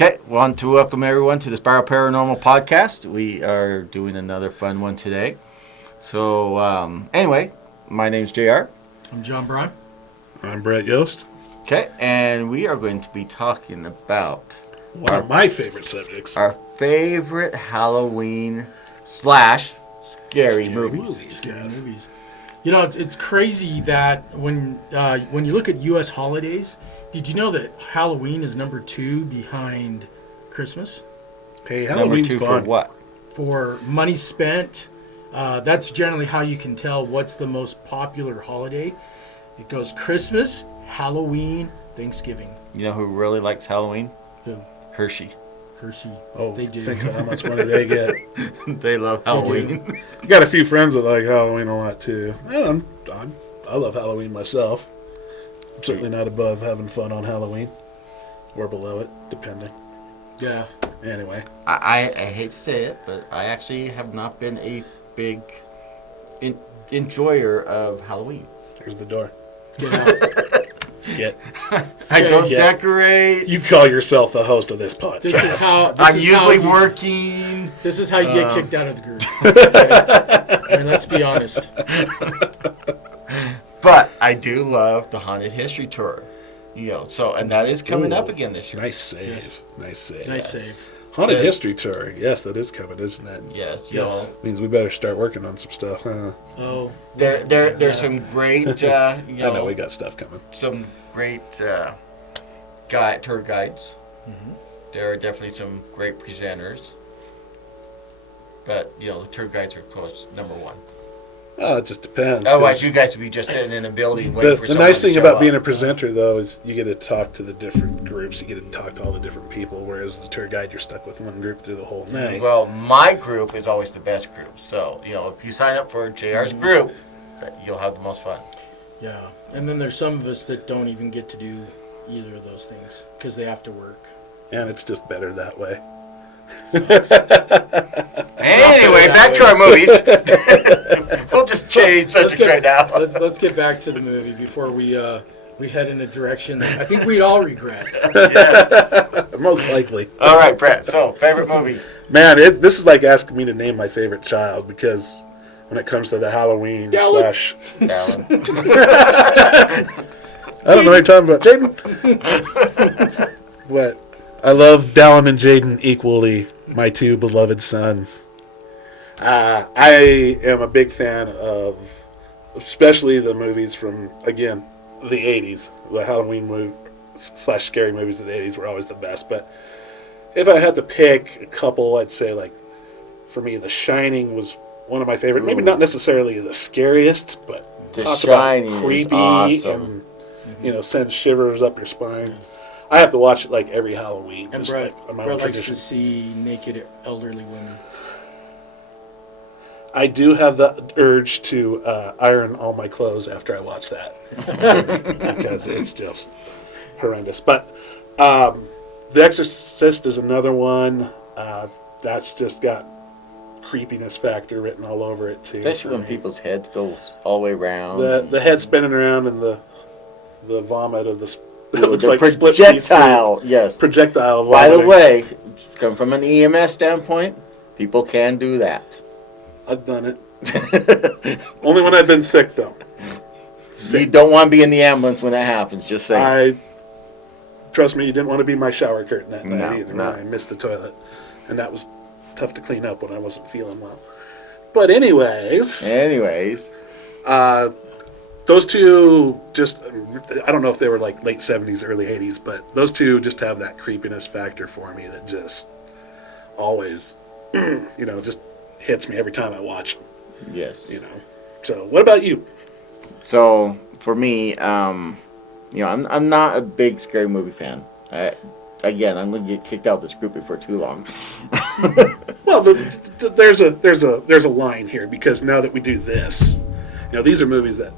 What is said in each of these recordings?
Okay, want to welcome everyone to the SPIRO-Paranormal Podcast. We are doing another fun one today. So, anyway, my name's JR. I'm John Bryan. I'm Bret Yost. Okay, and we are going to be talking about one of my favorite subjects. Our favorite Halloween / scary movies. Yes. You know, it's crazy that when you look at U.S. holidays, did you know that Halloween is number 2 behind Christmas? Hey, Halloween's number 2 fun. for what? For money spent. That's generally how you can tell what's the most popular holiday. It goes Christmas, Halloween, Thanksgiving. You know who really likes Halloween? Who? Hershey. Oh, they do. Think of how much money they get. They love Halloween. Got a few friends that like Halloween a lot too. I love Halloween myself. I'm certainly not above having fun on Halloween, or below it, depending. Yeah. Anyway, I hate to say it, but I actually have not been a big enjoyer of Halloween. there's the door. Get out. Get. I don't Yeah. decorate. You call yourself the host of this podcast. This is how. I'm usually working. This is how you get kicked out of the group. Okay? I mean, let's be honest. But I do love the Haunted History Tour. You know, so and that is coming up again this year. Nice save. Yes. Nice save. Nice save. Haunted Yes. History Tour. Yes, that is coming, isn't it? Yes, Yes. know. Means we better start working on some stuff, huh? Oh. There's some great I know we got stuff coming. some great tour guides. Mm-hmm. There are definitely some great presenters. But the tour guides are of course number one. Oh, it just depends. Otherwise, 'cause you guys would be just sitting in a building waiting for the someone nice to thing show about up. being a presenter, though, is you get to talk to the different groups. You get to talk to all the different people, whereas the tour guide, you're stuck with one group through the whole night. Well, my group is always the best group. So, if you sign up for JR's group, you'll have the most fun. Yeah. And then there's some of us that don't even get to do either of those things because they have to work. And it's just better that way. Anyway, back to our movies. We'll just change subject right now. Let's get back to the movie before we head in a direction that I think we'd all regret. Yes. Most likely. All right, Brett. So, favorite movie? Man, this is like asking me to name my favorite child, because when it comes to the Halloween Dallin. / Dallin. I don't know what you're talking about, Jaden. What? I love Dallin and Jaden equally, my two beloved sons. I am a big fan of, especially the movies from, again, the 80s. The Halloween movie / scary movies of the 80s were always the best. But if I had to pick a couple, I'd say, like, for me, The Shining was one of my favorite. Maybe not necessarily the scariest, but The talk Shining about is creepy awesome. and send shivers up your spine. I have to watch it like every Halloween. And just Brett like my own likes tradition. to see naked elderly women. I do have the urge to iron all my clothes after I watch that because it's just horrendous. But The Exorcist is another one that's just got creepiness factor written all over it too. Especially when people's heads go all the way around. the head spinning around and the vomit of the it looks the like split projectile, yes. projectile vomit. By the way, come from an EMS standpoint, people can do that. I've done it. Only when I've been sick, though. You don't want to be in the ambulance when that happens, just saying. Trust me, you didn't want to be my shower curtain that night No, either. no. When I missed the toilet, and that was tough to clean up when I wasn't feeling well. But anyways, those two I don't know if they were like late 70s, early 80s, but those two just have that creepiness factor for me that just always, just hits me every time I watch them. Yes. So what about you? So for me, I'm not a big scary movie fan. I'm gonna get kicked out of this group before too long. Well, there's a line here, because now that we do this, these are movies that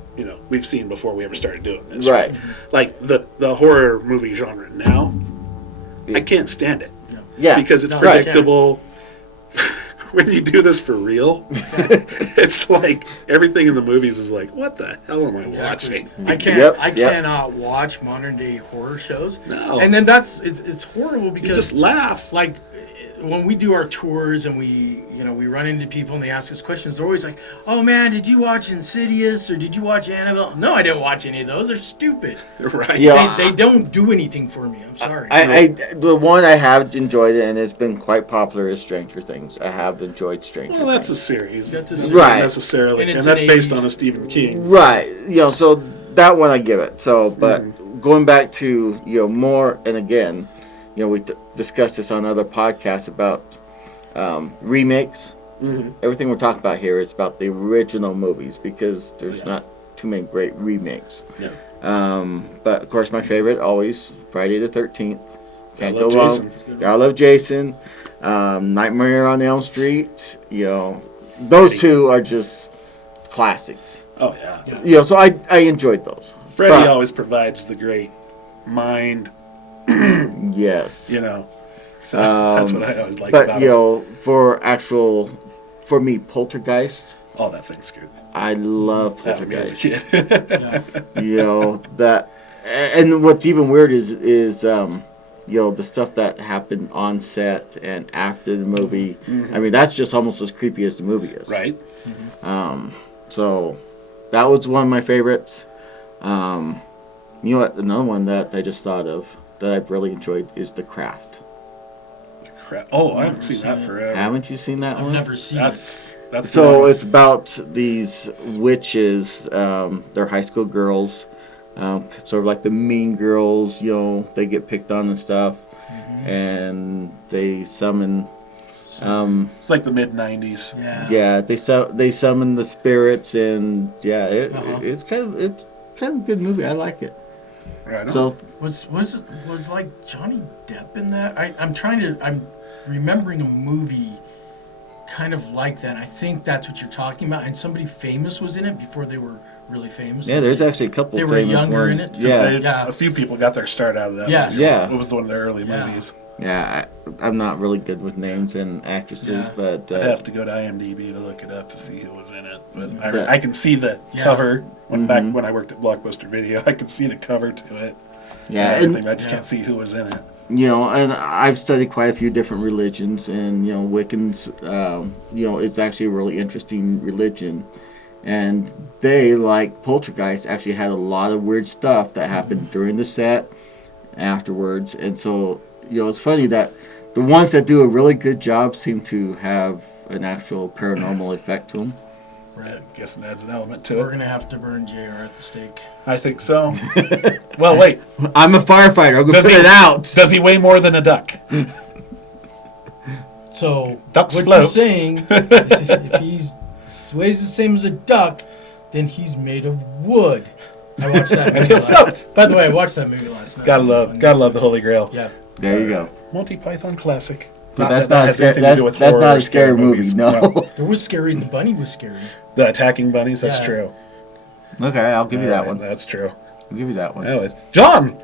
we've seen before we ever started doing this. Right. Like the horror movie genre now, I can't stand it. Yeah. Because it's No, predictable. when you do this for real, it's like everything in the movies is like, what the hell am I watching? I can't. Yep, I yep. cannot watch modern day horror shows. No. And then it's horrible You because just laugh. like when we do our tours and we run into people and they ask us questions, they're always like, "Oh man, did you watch Insidious or did you watch Annabelle?" No, I didn't watch any of those. They're stupid. Right. Yeah. They don't do anything for me. I'm sorry. The one I have enjoyed and it's been quite popular is Stranger Things. I have enjoyed Stranger Well, that's a Things. series. That's a Not series. Right. necessarily. And And, it's that's an based 80s. on a Stephen King. Right. So that one I give it. So, but going back to, more, and again, we discussed this on other podcasts about remakes. Mhm. Everything we're talking about here is about the original movies because there's not too many great remakes. No. But of course, my favorite always Friday the 13th. Can't Gotta go love wrong. Jason. Gotta love Jason. Nightmare on Elm Street. Those two are just classics. Oh, yeah. So I enjoyed those. Freddy But- always provides the great mind, Yes. So that's what I always like But about him. for me, Poltergeist. Oh, that thing's screwed. I love That me as a Poltergeist. kid. That, and what's even weird is the stuff that happened on set and after the movie. I mean, that's just almost as creepy as the movie is. Right? So that was one of my favorites. You know what? Another one that I just thought of that I've really enjoyed is The Craft. Crap. Oh, I haven't Never seen seen that it. forever. Haven't you seen that I've one? never seen it. That's the So one. it's about these witches. They're high school girls, sort of like the mean girls. They get picked on and stuff, and they summon. It's like the mid '90s. Yeah. They summon the spirits, and Uh-huh. it's kind of a good movie. I like it. Right. On. So Was like Johnny Depp in that? I'm remembering a movie kind of like that. I think that's what you're talking about. And somebody famous was in it before they were really famous. yeah, there's actually a couple. They were famous younger ones. in it? Yeah, Yeah. A few people got their start out of that. Yes. movie. Yeah. It was one of their early Yeah. movies. yeah. I'm not really good with names and actresses, Yeah. but I'd have to go to IMDb to look it up to see who was in it. But But- I can see the Yeah. cover. Back when I worked at Blockbuster Video, I could see the cover to it. yeah, And and everything. I just Yeah. can't see who was in it. and I've studied quite a few different religions, and Wiccans, it's actually a really interesting religion, and they, like Poltergeist, actually had a lot of weird stuff that happened during the set, afterwards, and so it's funny that the ones that do a really good job seem to have an actual paranormal effect to them. Right. I guess it adds an element to We're it. gonna have to burn JR at the stake. I think so. Well, wait. I'm a firefighter. I'm gonna Does put he- it out. Does he weigh more than a duck? So Ducks what float. you're saying is if he weighs the same as a duck, then he's made of wood. I watched that movie last. By the way, I watched that movie last night. Gotta love the Holy Grail. Yeah. There you go. Monty Python classic. But Not that's that not a has scary. anything to That's, do with that's horror not or a scary movie. movies. No. It was scary. The bunny was scary. The attacking bunnies. That's Yeah. true. Okay, I'll give you that one. That's true. I'll give you that one. Anyways, John,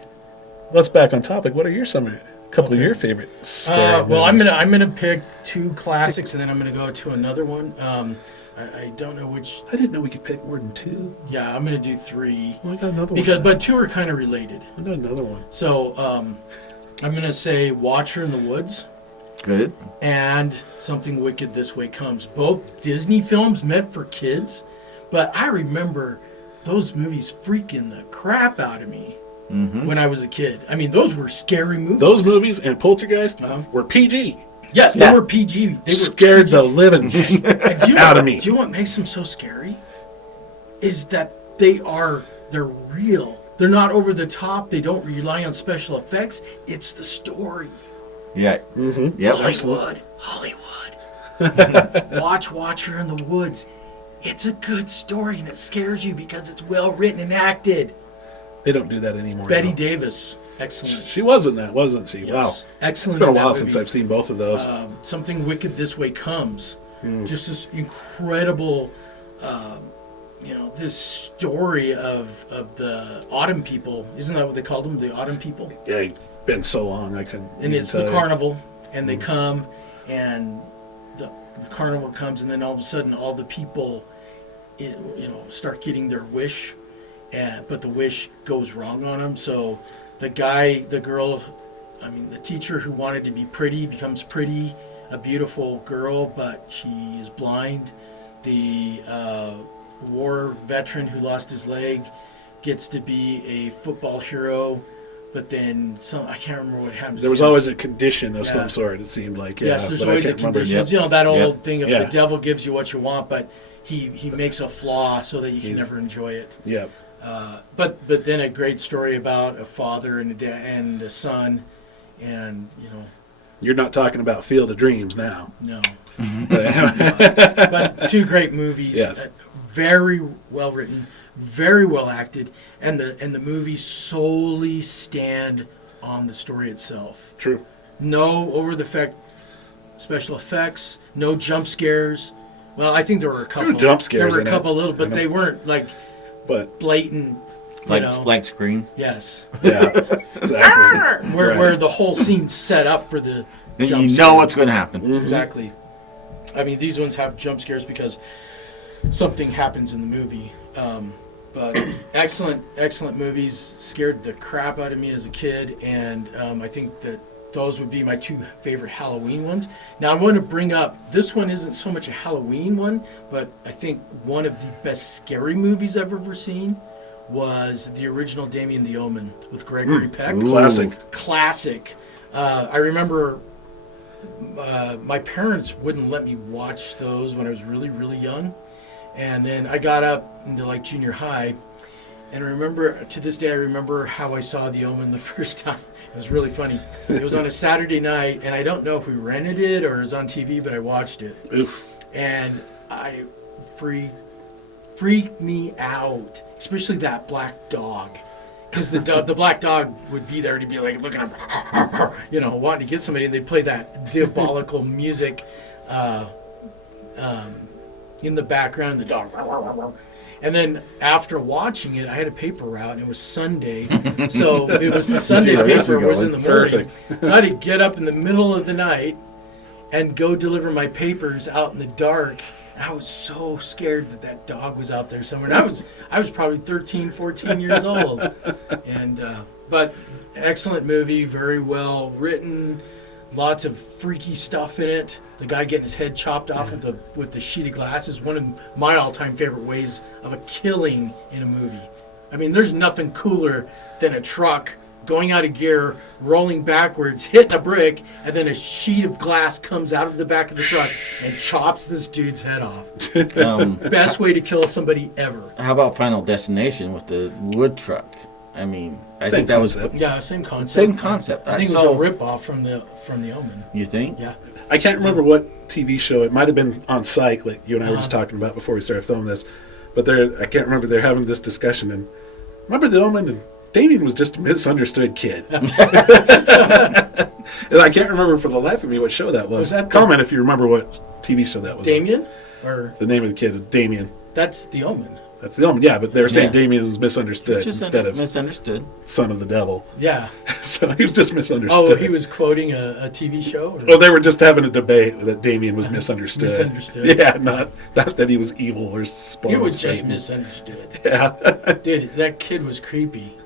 let's back on topic. What are a couple of your favorite scary Well, movies? I'm gonna pick two classics, and then I'm gonna go to another one. I don't know which. I didn't know we could pick more than two. Yeah, I'm gonna do three Well, I got another because, one. but two are kind of related. I got another one. So I'm gonna say Watcher in the Woods Good. and Something Wicked This Way Comes. Both Disney films meant for kids, but I remember those movies freaking the crap out of me when I was a kid. I mean, those were scary movies. Those movies and Poltergeist Uh-huh. were PG. Yes, they Yeah. were PG. They were Scared PG. the living And do you know, out of me. Do you know what makes them so scary? Is that they're real. They're not over the top. They don't rely on special effects. It's the story. Yeah. Mm-hmm. Yep. Hollywood. Watch Watcher in the Woods. It's a good story and it scares you because it's well written and acted. They don't do that anymore. Betty no. Davis, excellent. She was in that, wasn't she? Yes, Wow. excellent. It's been a in that while movie. since I've seen both of those. Something Wicked This Way Comes. Just this incredible, this story of the Autumn people. Isn't that what they called them? The Autumn people? Yeah, it's been so long I couldn't. And even it's tell the you. carnival, and they come, and the carnival comes, and then all of a sudden all the people, start getting their wish, but the wish goes wrong on them. So the teacher who wanted to be pretty becomes pretty, a beautiful girl, but she is blind. The war veteran who lost his leg gets to be a football hero, but then I can't remember what happens. There was always a condition of some sort, it seemed like. Yes, there's always a condition. Yep. That old thing of the devil gives you what you want, but he makes a flaw so that you can never enjoy it. Yeah. But then a great story about a father and a son, and You're not talking about Field of Dreams now. No. But two great movies. Yes. Very well written, very well acted, and the movies solely stand on the story itself. True. No special effects, no jump scares. Well, I think there were a couple. There were jump scares. There were a couple little, but they weren't blatant. Like Scream. Yes. Yeah. Exactly. Where the whole scene's set up for the. You know what's going to happen. Mm-hmm. Exactly. I mean, these ones have jump scares because something happens in the movie. But excellent movies. Scared the crap out of me as a kid, and I think that those would be my two favorite Halloween ones. Now, I want to bring up, this one isn't so much a Halloween one, but I think one of the best scary movies I've ever seen was the original Damien the Omen with Gregory Peck. Classic. Classic. I remember my parents wouldn't let me watch those when I was really, really young. And then I got up into junior high, and to this day I remember how I saw The Omen the first time. It was really funny. It was on a Saturday night, and I don't know if we rented it or it was on TV, but I watched it. Oof. And I freaked me out, especially that black dog. Because the black dog would be there to be looking up, wanting to get somebody, and they'd play that diabolical music in the background, and the dog. And then after watching it, I had a paper route, and it was Sunday. So it was the Sunday paper was in the morning. So I had to get up in the middle of the night and go deliver my papers out in the dark. And I was so scared that dog was out there somewhere. And I was probably 13, 14 years old. And but excellent movie, very well written, lots of freaky stuff in it. The guy getting his head chopped off with the sheet of glass is one of my all-time favorite ways of a killing in a movie. I mean, there's nothing cooler than a truck going out of gear, rolling backwards, hitting a brick, and then a sheet of glass comes out of the back of the truck and chops this dude's head off. Best way to kill somebody ever. How about Final Destination with the wood truck? I mean, I think that was same concept. Same concept. I think it was a rip-off from the Omen. You think? Yeah. I can't remember what TV show. It might have been on Psych, like you and I were just talking about before we started filming this. But I can't remember. They're having this discussion, and remember the Omen, and Damien was just a misunderstood kid. And I can't remember for the life of me what show that was. Comment if you remember what TV show that was. Damien? Or the name of the kid is Damien. That's the Omen. That's the Omen, yeah, but they were saying Damien was misunderstood instead of misunderstood. Son of the Devil. Yeah. So he was just misunderstood. Oh, he was quoting a TV show? Or? Well, they were just having a debate that Damien was misunderstood. Misunderstood. Yeah, not that he was evil or spawned. He was just misunderstood. Yeah. Dude, that kid was creepy.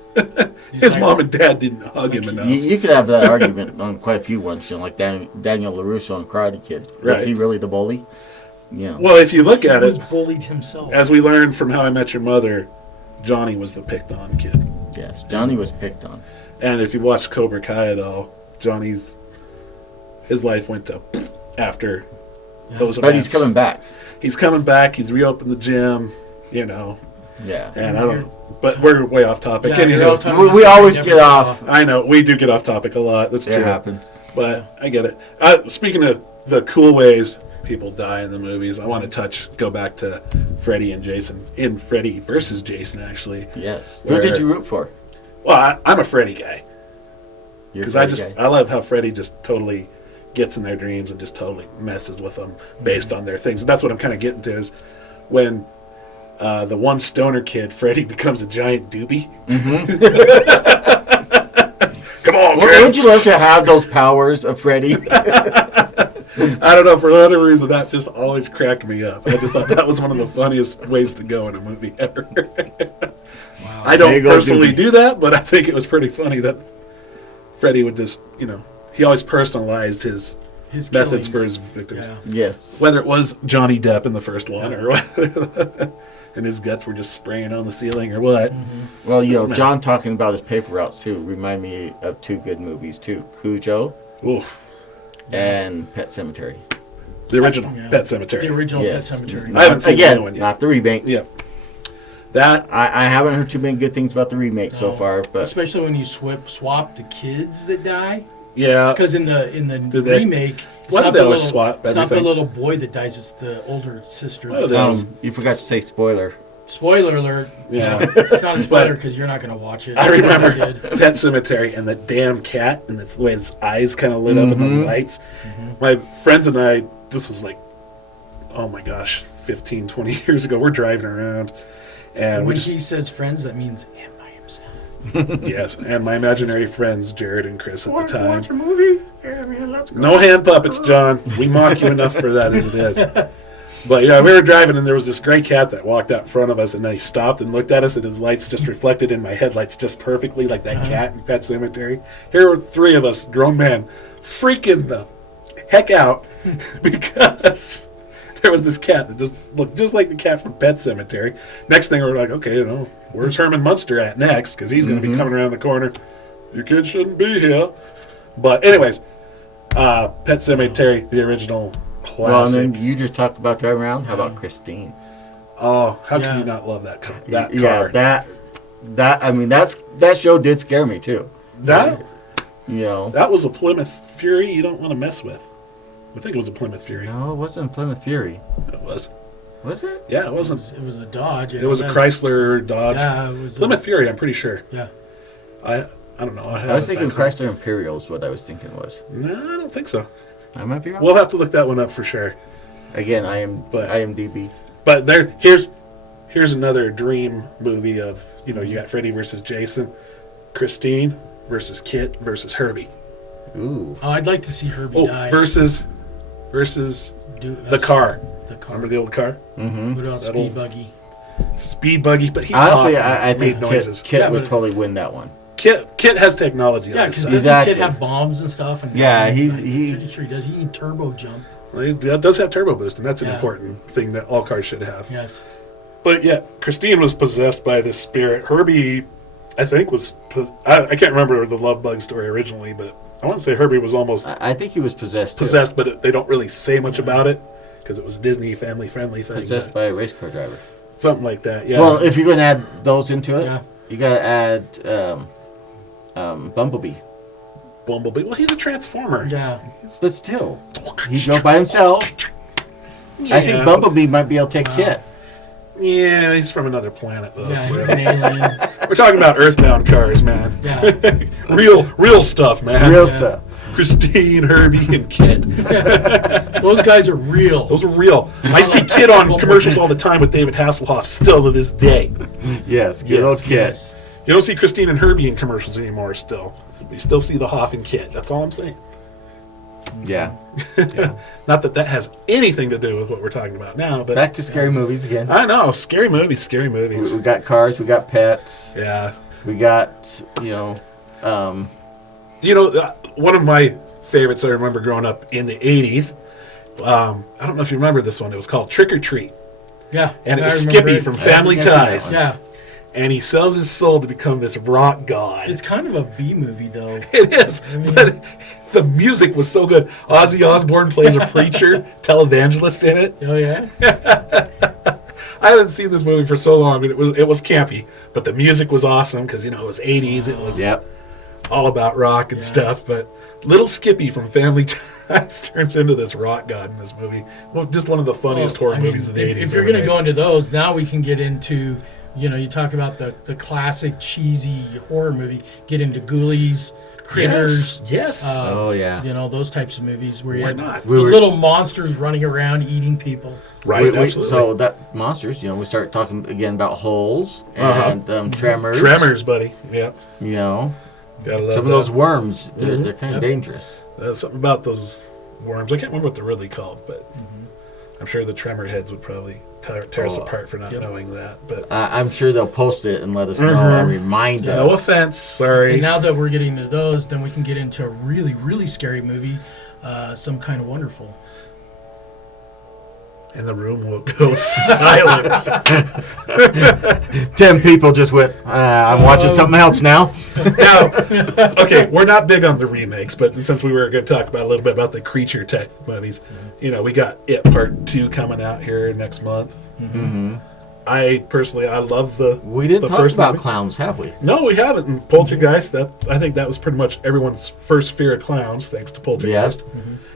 His mom and dad didn't hug him enough. You could have that argument on quite a few ones, like Daniel LaRusso on Karate Kid. Was he really the bully? Yeah. Well, if you look at he it, was bullied himself. As we learned from How I Met Your Mother, Johnny was the picked on kid. Yes, Johnny was picked on. And if you watch Cobra Kai at all, his life went to after those events. But he's coming back. He's coming back. He's reopened the gym, Yeah. And but we're way off topic. Yeah, we always get off. I know, we do get off topic a lot. That's true. It happens. But I get it. Speaking of the cool ways people die in the movies, I want to go back to Freddy and Jason. In Freddy versus Jason, actually. Yes. Who did you root for? Well, I'm a Freddy guy. Because guy. I love how Freddy just totally gets in their dreams and just totally messes with them based on their things. And that's what I'm kind of getting to is when the one stoner kid, Freddy, becomes a giant doobie. Mm-hmm. Come on, Wouldn't you love to have those powers of Freddy? I don't know, for another reason, that just always cracked me up. I just thought that was one of the funniest ways to go in a movie ever. Wow. I don't personally do that, but I think it was pretty funny that Freddy would just, he always personalized his methods killings. for his victims. Yeah. Yes. Whether it was Johnny Depp in the first one or whether and his guts were just spraying on the ceiling or what. Mm-hmm. Well, Doesn't matter. John talking about his paper routes too remind me of two good movies too: Cujo Oof. and Pet Sematary. The original Yeah. Pet Cemetery. The original Yes. Pet Cemetery. I haven't seen the other one yet. Not the remake. Yeah. That, I haven't heard too many good things about the remake so No. far, but Especially when you swap the kids that die. yeah. Because in the Did they- remake, it's Why not, did they the always little, swap it's not the everything? little boy that dies, it's the older sister. What are they? you forgot to say spoiler. Spoiler alert. Yeah. It's not a spoiler because you're not going to watch it. I remember I did. Pet Cemetery and the damn cat and the way his eyes kind of lit up in the lights. My friends and I, this was like, oh my gosh, 15, 20 years ago, we're driving around. And we When just, he says friends, that means him by himself. yes, and my imaginary friends, Jared and Chris at the time. Watch a movie? Yeah, man, let's go. No hand puppets, John. We mock you enough for that as it is. But yeah, we were driving and there was this gray cat that walked out in front of us and then he stopped and looked at us and his lights just reflected in my headlights just perfectly like that cat in Pet Cemetery. Here were three of us, grown men, freaking the heck out because there was this cat that just looked just like the cat from Pet Cemetery. Next thing we're like, okay, where's Herman Munster at next? Because he's going to be coming around the corner. Your kid shouldn't be here. But anyways, Pet Cemetery, the original classic. Well, and then you just talked about driving around. How about Christine? Oh, how Yeah. can you not love that car? Yeah, that show did scare me too. That That was a Plymouth Fury you don't want to mess with. I think it was a Plymouth Fury. No, it wasn't Plymouth Fury. It was. Was it? Yeah, it wasn't. It was a Dodge. It was a Chrysler Dodge. Yeah, it was Plymouth Fury, I'm pretty sure. Yeah. I don't know. I was thinking Chrysler Imperial is what I was thinking was. No, I don't think so. I might be wrong. We'll have to look that one up for sure. Again, I am But- IMDb. But here's another dream movie of, you got Freddy versus Jason, Christine versus Kit versus Herbie. Ooh. Oh, I'd like to see Herbie Oh, die. versus the car. The car. Remember the old car? Mm-hmm. What about That Speed old- Buggy? Speed buggy, but he Honestly, talked I and think made noises. Kit Yeah, would but- totally win that one. Kit has technology. Yeah, on because his doesn't side. the Exactly. kid have bombs and stuff? And Yeah, I'm he's- pretty sure he does. He can turbo jump. Well, he does have turbo boost, and that's an Yeah. important thing that all cars should have. Yes. But yeah, Christine was possessed by this spirit. Herbie, I think, was. I can't remember the love bug story originally, but I want to say Herbie was almost I think he was possessed too. possessed, but they don't really say much about it because it was a Disney family friendly thing. Possessed but by a race car driver. something like that. Yeah. Well, if you're going to add those into it, Yeah. you got to add Bumblebee. Bumblebee. Well, he's a transformer. Yeah. But still, he drove by himself. Yeah. I think Bumblebee might be able to take Kit. Yeah, he's from another planet though. Yeah, too. he's an alien. We're talking about Earthbound cars, man. Yeah. real stuff, man. Real Yeah. stuff. Christine, Herbie, and Kit. Those guys are real. Those are real. I see Kit on commercials all the time with David Hasselhoff still to this day. Yes, good old Kit. Yes. You don't see Christine and Herbie in commercials anymore still. But you still see the Hoff and Kit. That's all I'm saying. Yeah. Not that that has anything to do with what we're talking about now, but Back to scary movies again. I know. Scary movies, scary movies. We got cars, we got pets, Yeah. we got, One of my favorites I remember growing up in the 80s, I don't know if you remember this one. It was called Trick or Treat. Yeah. And it I was remember Skippy it. from Family Yeah, I Ties. Yeah. And he sells his soul to become this rock god. It's kind of a B movie, though. It is, mean- but the music was so good. Ozzy Osbourne plays a preacher, televangelist in it. Oh, yeah? I haven't seen this movie for so long, but it was campy. But the music was awesome because it was 80s. It was Yep. all about rock and Yeah. stuff. But little Skippy from Family Ties turns into this rock god in this movie. Well, just one of the funniest horror movies of the 80s. If you're ever going to made. go into those, now we can get into, you talk about the classic cheesy horror movie, get into Ghoulies, Critters. Yes. Oh, yeah. Those types of movies where you Why have not? the We were- little monsters running around eating people. Right. Absolutely. So that monsters, we start talking again about holes and tremors. Tremors, buddy. Yeah. You know, Gotta love some of that. those worms, they're kind of dangerous. Something about those worms. I can't remember what they're really called, but I'm sure the tremor heads would probably tear us apart for not knowing that. But I'm sure they'll post it and let us know and remind us. No offense, sorry. And now that we're getting to those, then we can get into a really, really scary movie, Some Kind of Wonderful. And the room will go silent. 10 people just went, I'm watching something else now. Now, okay, we're not big on the remakes, but since we were going to talk about a little bit about the creature type movies, you know, we got It Part 2 coming out here next month. I personally, I love We didn't the talk first about movie. clowns, have we? No, we haven't. And Poltergeist, I think that was pretty much everyone's first fear of clowns, thanks to Poltergeist.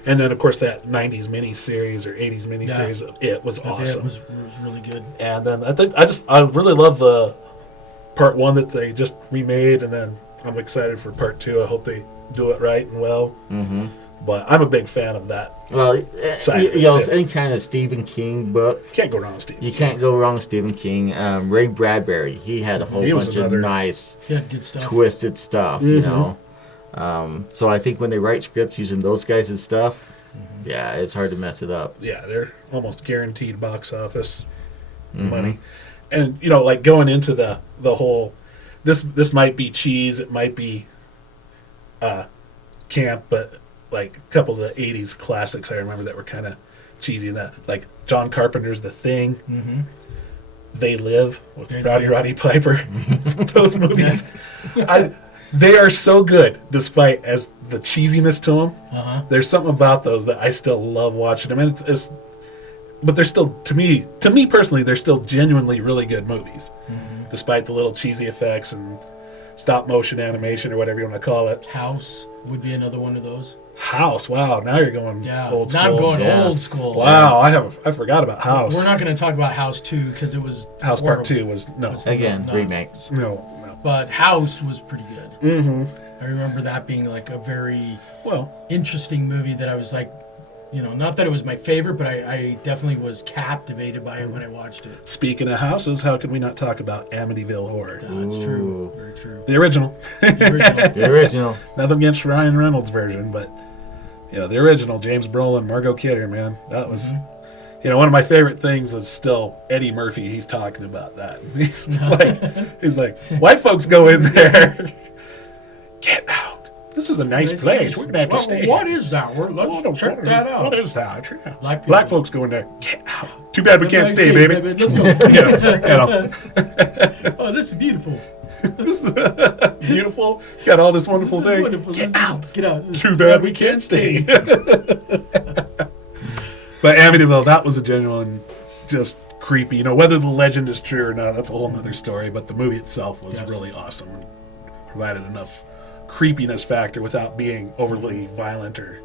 And then, of course, that 90s miniseries or 80s miniseries of It was awesome. It was really good. And then I really love the part 1 that they just remade, and then I'm excited for part 2. I hope they do it right and well. But I'm a big fan of that. Well, Side you know, too. any kind of Stephen King book. Can't go wrong with Steve. You can't go wrong with Stephen King. Ray Bradbury, he had a whole bunch of nice, Yeah, good stuff. twisted stuff, you know. So I think when they write scripts using those guys' stuff, yeah, it's hard to mess it up. Yeah, they're almost guaranteed box office money. And, you know, like going into the whole, this might be cheese, it might be camp, but like a couple of the 80s classics I remember that were kind of cheesy and that. Like John Carpenter's The Thing. They Live with Roddy Piper. Those movies. They are so good, despite as the cheesiness to them. There's something about those that I still love watching. I mean, but they're still, to me personally, they're still genuinely really good movies, despite the little cheesy effects and stop motion animation or whatever you want to call it. House would be another one of those. House, wow! Now you're going old school. Now I'm going old school. Wow, I forgot about House. We're not going to talk about House 2 because it was House horrible. Part 2 was no. Again, remakes. No. But House was pretty good. I remember that being like a very interesting movie that I was like, you know, not that it was my favorite, but I definitely was captivated by it when I watched it. Speaking of houses, how can we not talk about Amityville Horror? That's true. Very true. The original. The original. Nothing against Ryan Reynolds' version, but you know, the original, James Brolin, Margot Kidder, man. That was, you know, one of my favorite things was still Eddie Murphy. He's talking about that. He's like, white folks go in there. Get out. This is a nice place. We're going to have to stay. What is that? Let's check that out. What is that? Black folks go in there. Get out. Too bad we can't stay, baby. Let's go. You know. Oh, this is beautiful. This is beautiful. Got all this wonderful thing. Wonderful. Get out. Get out. Too bad we can't stay. But Amityville, that was a genuine, just creepy. You know, whether the legend is true or not, that's a whole nother story. But the movie itself was really awesome and provided enough creepiness factor without being overly violent or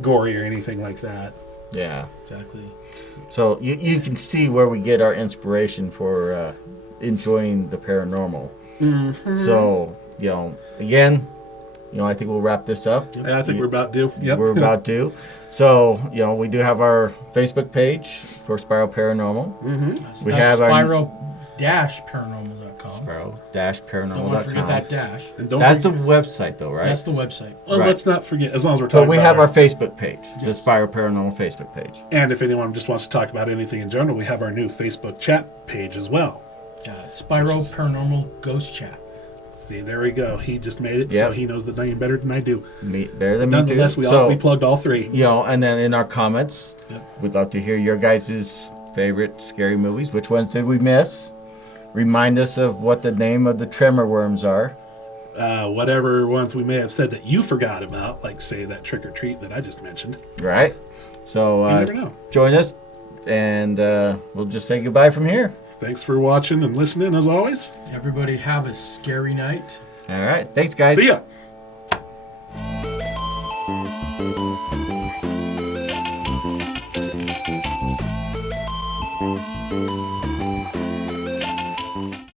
gory or anything like that. Yeah. Exactly. So you can see where we get our inspiration for enjoying the paranormal. So, you know, again, you know, I think we'll wrap this up. Yeah, I think we're about to. Yep. We're about to. So, you know, we do have our Facebook page for SPIRO Paranormal. We have SPIRO-Paranormal.com. SPIRO-Paranormal.com. Don't want to forget that dash. And That's the website, though, right? That's the website. Well, Right. let's not forget, as long as we're talking But we about have our Facebook page, the SPIRO Paranormal Facebook page. And if anyone just wants to talk about anything in general, we have our new Facebook chat page as well. SPIRO Paranormal Ghost Chat. See, there we go. He just made it, Yep. so he knows the name better than I do. Better than me, too. Nonetheless, we plugged all three. You know, and then in our comments, we'd love to hear your guys' favorite scary movies. Which ones did we miss? Remind us of what the name of the tremor worms are. Whatever ones we may have said that you forgot about, like, say, that trick or treat that I just mentioned. Right. So You never know. join us, and we'll just say goodbye from here. Thanks for watching and listening, as always. Everybody have a scary night. All right. Thanks, guys. See ya.